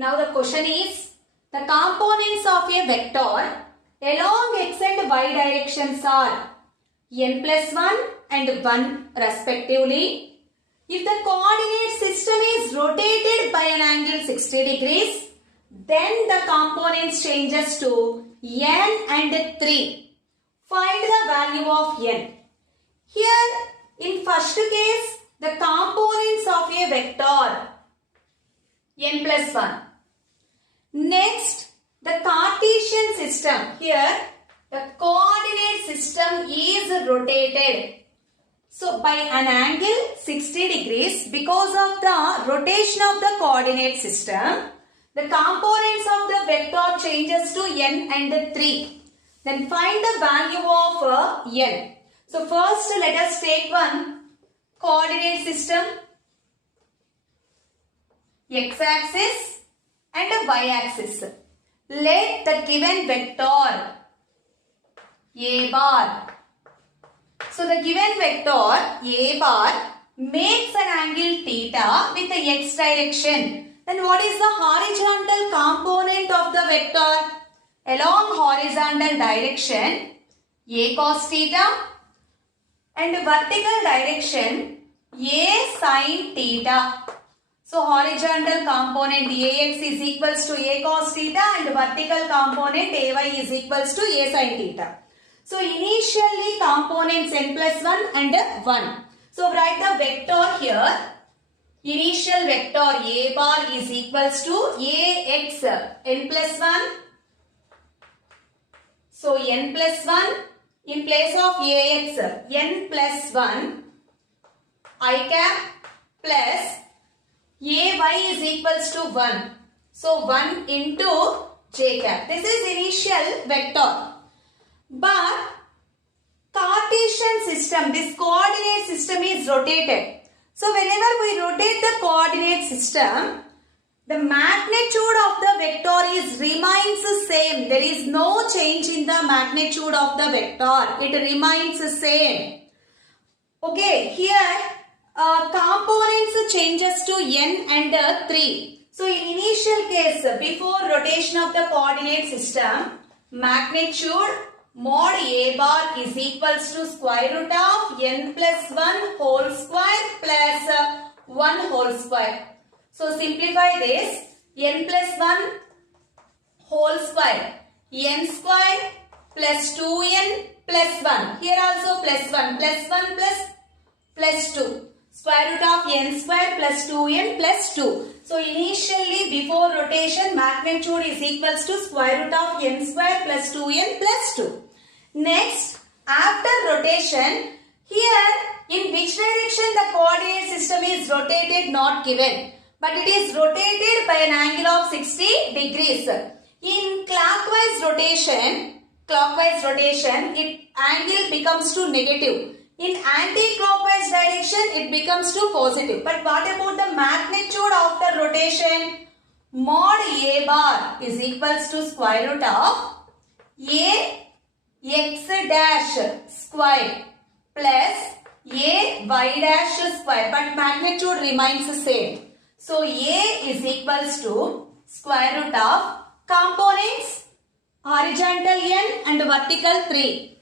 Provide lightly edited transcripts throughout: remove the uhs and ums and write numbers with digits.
Now the question is, the components of a vector along x and y directions are n plus 1 and 1 respectively. If the coordinate system is rotated by an angle 60 degrees, then the components changes to n and 3. Find the value of n. Here, in first case, the components of a vector n plus 1. Next, the Cartesian system. Here, the coordinate system is rotated. So, by an angle 60 degrees, because of the rotation of the coordinate system, the components of the vector changes to n and 3. Then find the value of n. So, first let us take one coordinate system, x-axis and y-axis. Let the given vector a bar. So, the given vector a bar makes an angle theta with the x direction. Then what is the horizontal component of the vector? Along horizontal direction a cos theta and vertical direction a sin theta. So, horizontal component ax is equals to a cos theta and vertical component ay is equals to a sin theta. So, initially components n plus 1 and 1. So, write the vector here. Initial vector a bar is equals to ax n plus 1. So, n plus 1 in place of ax n plus 1 I cap plus ay is equals to 1. So, 1 into j cap. This is initial vector. But Cartesian system, this coordinate system is rotated. So, whenever we rotate the coordinate system, the magnitude of the vector remains the same. There is no change in the magnitude of the vector. It remains the same. Okay, here components changes to n and 3. So, in initial case, before rotation of the coordinate system, magnitude mod a bar is equals to square root of n plus 1 whole square plus 1 whole square. So, simplify this. N plus 1 whole square. N square plus 2n plus 1. Here also plus 1 plus 2. Square root of n square plus 2n plus 2. So, initially before rotation magnitude is equals to square root of n square plus 2n plus 2. Next, after rotation, here in which direction the coordinate system is rotated not given, but it is rotated by an angle of 60 degrees. In clockwise rotation, angle becomes to negative. In anti-clockwise direction, it becomes to positive. But what about the magnitude of the rotation? Mod a bar is equals to square root of a x dash square plus a y dash square, but magnitude remains the same. So, a is equals to square root of components horizontal n and vertical 3.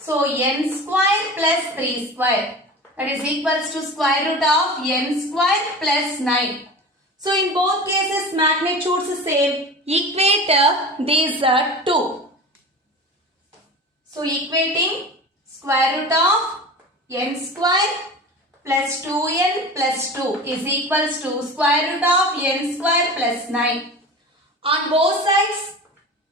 So, n square plus 3 square, that is equals to square root of n square plus 9. So, in both cases magnitudes same. Equate these two. So, equating square root of n square plus 2n plus 2 is equals to square root of n square plus 9. On both sides,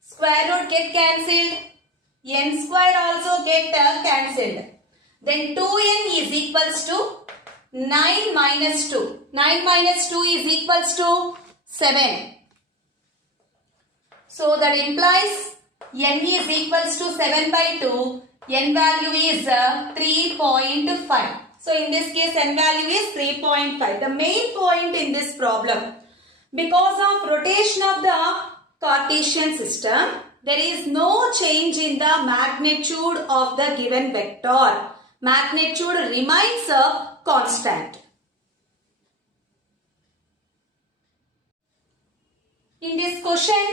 square root get cancelled. N square also get cancelled. Then 2n is equals to 9 minus 2. 9 minus 2 is equals to 7. So, that implies n is equals to 7 by 2, n value is 3.5. So, in this case n value is 3.5. The main point in this problem, because of rotation of the Cartesian system, there is no change in the magnitude of the given vector. Magnitude remains a constant. In this question,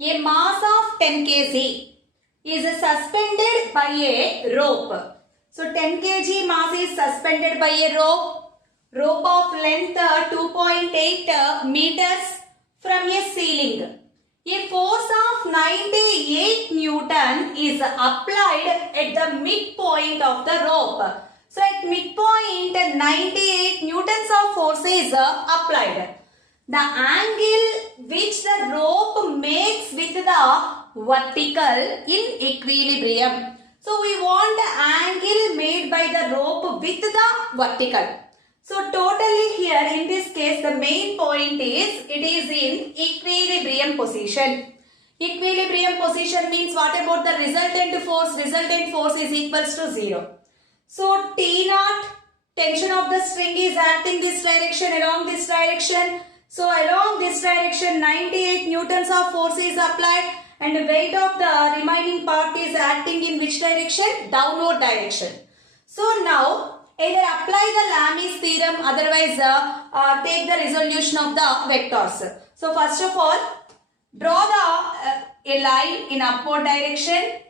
a mass of 10 kg is suspended by a rope. So 10 kg mass is suspended by a rope of length 2.8 meters from a ceiling. A force of 98 Newton is applied at the midpoint of the rope. So at midpoint 98 Newtons of force is applied. The angle which the rope makes with the vertical in equilibrium. So we want the angle made by the rope with the vertical. So totally here in this case the main point is it is in equilibrium position. Equilibrium position means what about the resultant force? Resultant force is equals to 0. So T naught, tension of the string is acting this direction along this direction. So along this direction 98 Newtons of force is applied and the weight of the remaining part is acting in which direction? Downward direction. So now either apply the Lami's theorem, otherwise take the resolution of the vectors. So first of all, draw a line in upward direction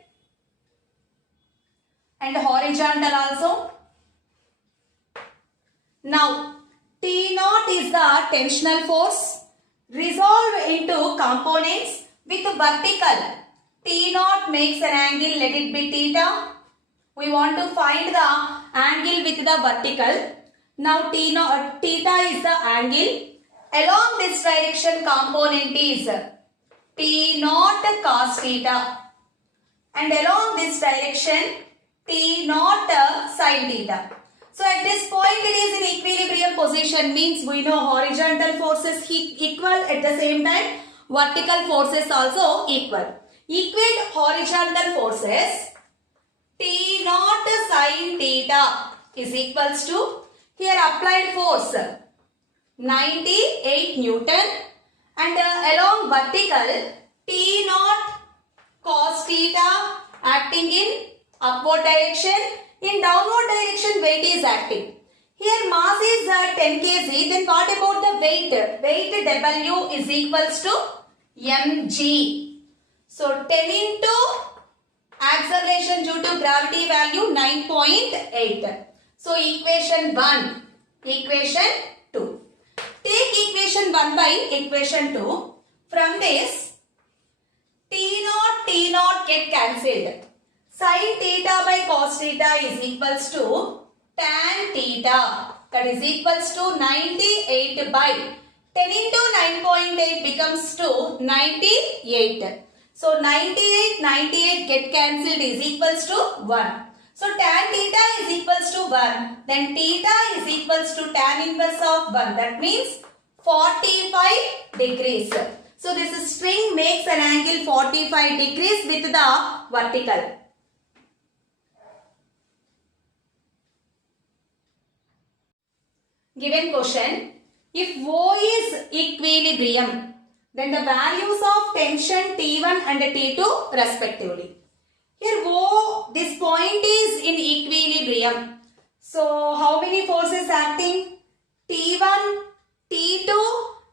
and horizontal also. Now T naught is the tensional force. Resolve into components with vertical. T naught makes an angle, let it be theta. We want to find the angle with the vertical. Now theta is the angle. Along this direction component is T naught cos theta. And along this direction T naught sin theta. So at this point it is in equilibrium position, means we know horizontal forces equal, at the same time vertical forces also equal. Equate horizontal forces. T naught sin theta is equals to, here applied force 98 Newton and along vertical T naught cos theta acting in upward direction. In downward direction weight is acting. Here mass is 10 kg, then what about the weight? Weight W is equals to mg. So 10 into acceleration due to gravity value 9.8. So equation 1, equation 2. Take equation 1 by equation 2. From this, T naught get cancelled. Sin theta by cos theta is equals to tan theta. That is equals to 98 by 10 into 9.8 becomes to 98. So 98 get cancelled is equals to 1. So tan theta is equals to 1. Then theta is equals to tan inverse of 1. That means 45 degrees. So this string makes an angle 45 degrees with the vertical. Given question, if O is equilibrium, then the values of tension T1 and T2 respectively. Here O, this point is in equilibrium. So how many forces acting? T1, T2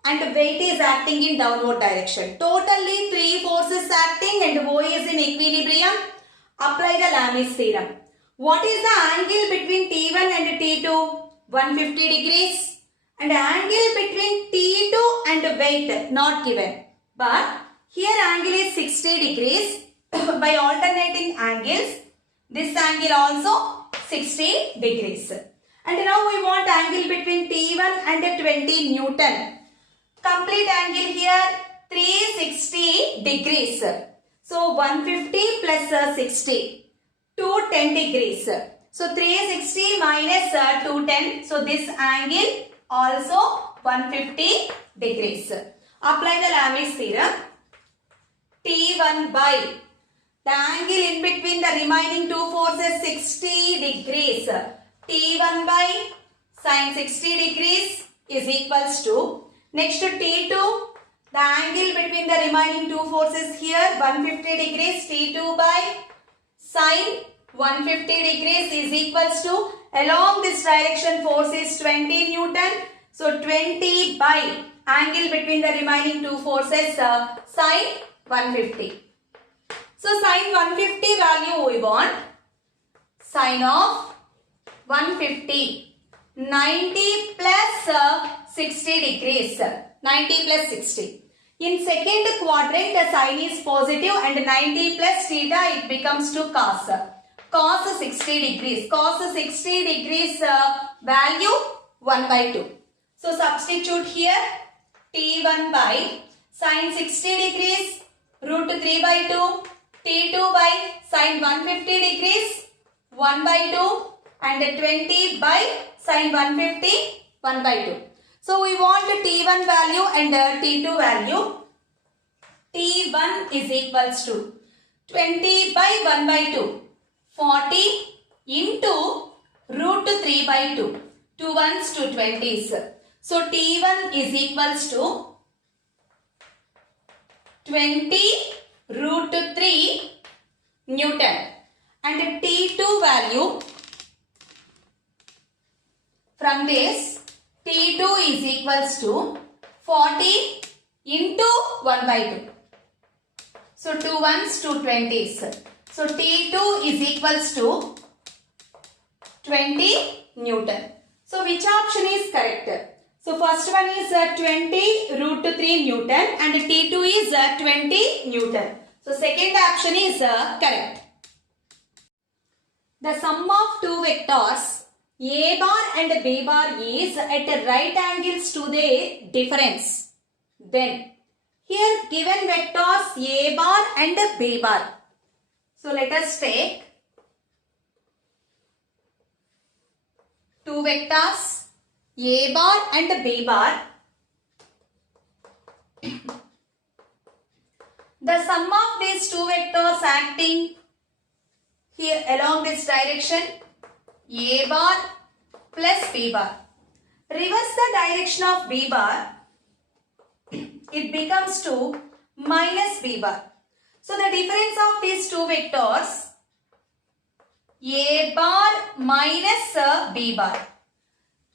and weight is acting in downward direction. Totally 3 forces acting and O is in equilibrium. Apply the Lami's theorem. What is the angle between T1 and T2? 150 degrees. And angle between T2 and weight not given. But here angle is 60 degrees. By alternating angles, this angle also 60 degrees. And now we want angle between T1 and 20 Newton. Complete angle here 360 degrees. So 150 plus 60, 210 degrees. So 360 minus 210. So this angle also 150 degrees. Apply the Lami's theorem. T1 by the angle in between the remaining two forces 60 degrees. T1 by sin 60 degrees is equals to, next to T2, the angle between the remaining two forces here 150 degrees. T2 by sin 150 degrees is equals to, along this direction force is 20 Newton. So 20 by angle between the remaining two forces sine 150. So sine 150 value we want. Sine of 150. 90 plus 60 degrees. 90 plus 60. In second quadrant the sign is positive and 90 plus theta it becomes to cos. Cos 60 degrees. Cos 60 degrees value 1 by 2. So substitute here T1 by sin 60 degrees root 3 by 2. T2 by sin 150 degrees 1 by 2 and 20 by sin 150 1 by 2. So we want T1 value and T2 value. T1 is equals to 20 by 1 by 2. 40 into root 3 by 2. 2 ones to 20s. So T1 is equals to 20 root 3 Newton. And T2 value from this T2 is equals to 40 into 1 by 2. So 2 ones to 20s. So T2 is equals to 20 Newton. So which option is correct? So first one is 20 root 3 Newton and T2 is 20 Newton. So second option is correct. The sum of two vectors A bar and B bar is at right angles to their difference. Then here given vectors A bar and B bar. So let us take two vectors A bar and B bar. The sum of these two vectors acting here along this direction A bar plus B bar. Reverse the direction of B bar. It becomes to minus B bar. So the difference of these two vectors A bar minus B bar.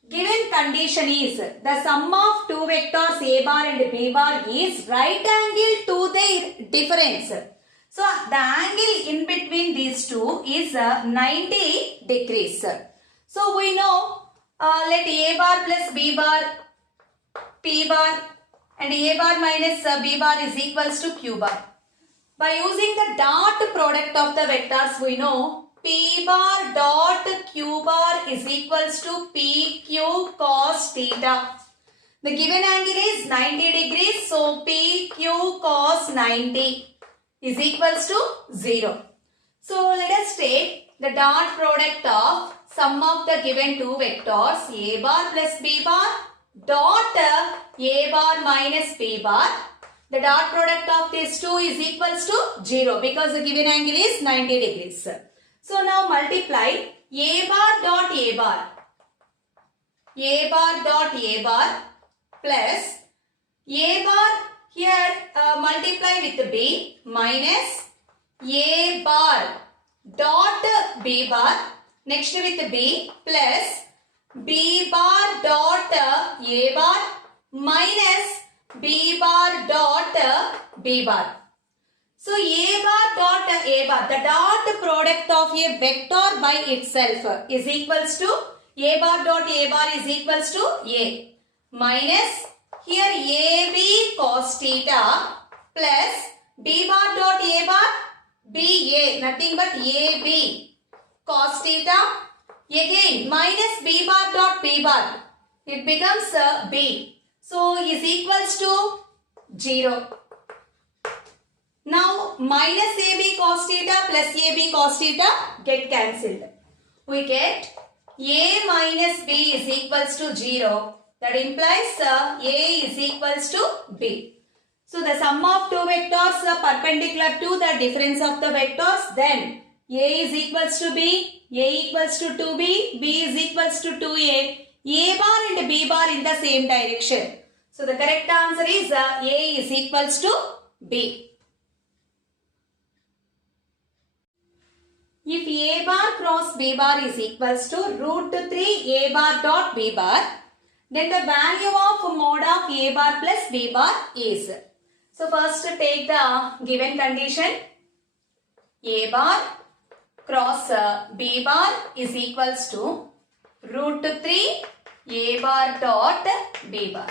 Given condition is the sum of two vectors A bar and B bar is right angle to their difference. So the angle in between these two is 90 degrees. So we know let A bar plus B bar P bar and A bar minus B bar is equals to Q bar. By using the dot product of the vectors we know P bar dot Q bar is equals to PQ cos theta. The given angle is 90 degrees. So PQ cos 90 is equals to 0. So let us take the dot product of sum of the given two vectors A bar plus B bar dot A bar minus B bar. The dot product of these two is equals to 0 because the given angle is 90 degrees. So now multiply A bar dot A bar dot A bar plus A bar here multiply with B minus A bar dot B bar next with B plus B bar dot A bar minus B bar dot B bar. So A bar dot A bar, the dot product of a vector by itself is equals to A bar dot A bar is equals to A minus here AB cos theta plus B bar dot A bar BA, nothing but AB cos theta again minus B bar dot B bar, it becomes B. So is equals to 0. Now minus AB cos theta plus AB cos theta get cancelled. We get A minus B is equals to 0. That implies A is equals to B. So the sum of two vectors perpendicular to the difference of the vectors, then A is equals to B, A equals to 2B, B is equals to 2A. A bar and B bar in the same direction. So the correct answer is A is equals to B. If A bar cross B bar is equals to root 3 A bar dot B bar, Then the value of mod of a bar plus b bar is. So first take the given condition. A bar cross b bar is equals to root 3 a bar dot b bar.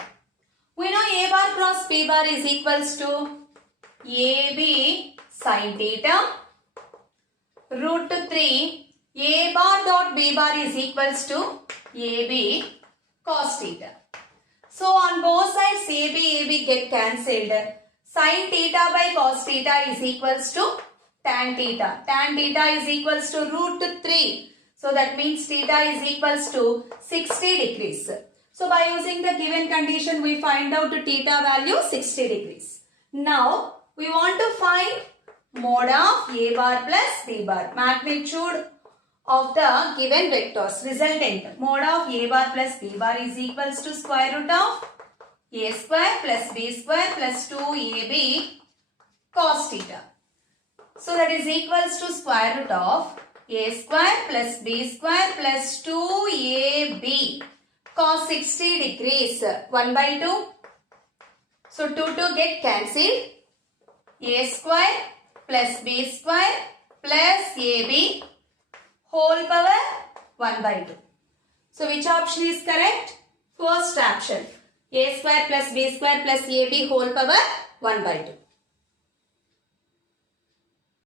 We know a bar cross b bar is equals to ab sin theta root 3 a bar dot b bar is equals to ab cos theta. So on both sides AB get cancelled. Sin theta by cos theta is equals to tan theta. Tan theta is equals to root 3. So that means theta is equals to 60 degrees. So by using the given condition we find out theta value 60 degrees. Now we want to find mod of a bar plus b bar. Magnitude of the given vectors. Resultant mod of a bar plus b bar is equals to square root of a square plus b square plus 2ab cos theta. So that is equals to square root of a square plus b square plus 2ab cos 60 degrees 1 by 2. So 2 get cancelled. A square plus b square plus ab whole power 1 by 2. So which option is correct? First option. A square plus b square plus ab whole power 1 by 2.